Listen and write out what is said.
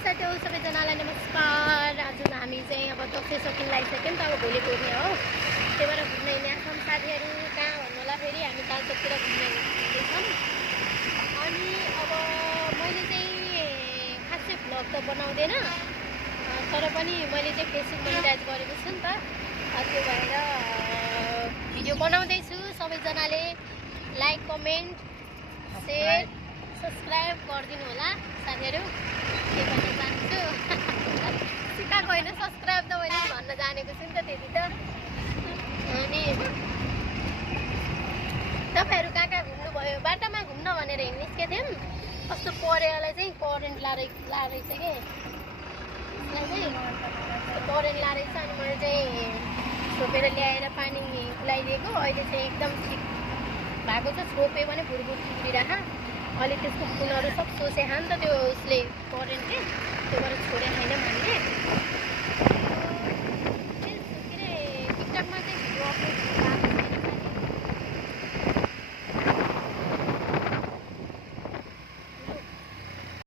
साथी सबैजनालाई नमस्कार। आज हामी चाहिँ अब दसैँ सकिन लागिसक्यौँ त अब भोलि पुग्ने हो। त्यही भएर घुम्न हिँडेका छौँ साथीहरू। कहाँ भन्नु होला, फेरि हामी तालचोकतिर घुम्न हिँड्दैछौँ। अनि अब मैले चाहिँ खासै भ्लग त बनाउँदैन, तर पनि मैले चाहिँ फेसबुक मोनिटाइज गरेको छु नि त, त्यो भएर भिडियो बनाउँदैछु। सबैजनाले लाइक, कमेन्ट, सेयर, सब्सक्राइब गरिदिनु होला साथीहरू। के भन्न चाहन्छु, सिकाएको होइन, सब्सक्राइब त मैले भन्न जानेको छु नि त, त्यति त। अनि तपाईँहरू कहाँ कहाँ घुम्नुभयो? बाटामा घुम्न भनेर निस्केको थियौँ, कस्तो परेवालाई चाहिँ करेन्ट लारहेछ कि, यसलाई चाहिँ करेन्ट लारहेछ। अनि मैले चाहिँ छोपेर ल्याएर पानी खुलाइदिएको। अहिले चाहिँ एकदम ठिक भएको छ। छोपे भने भुरभुर चुरिरहेको, अहिले त्यसको फुलहरू सब सोचे नि त, त्यो उसले करेन्ट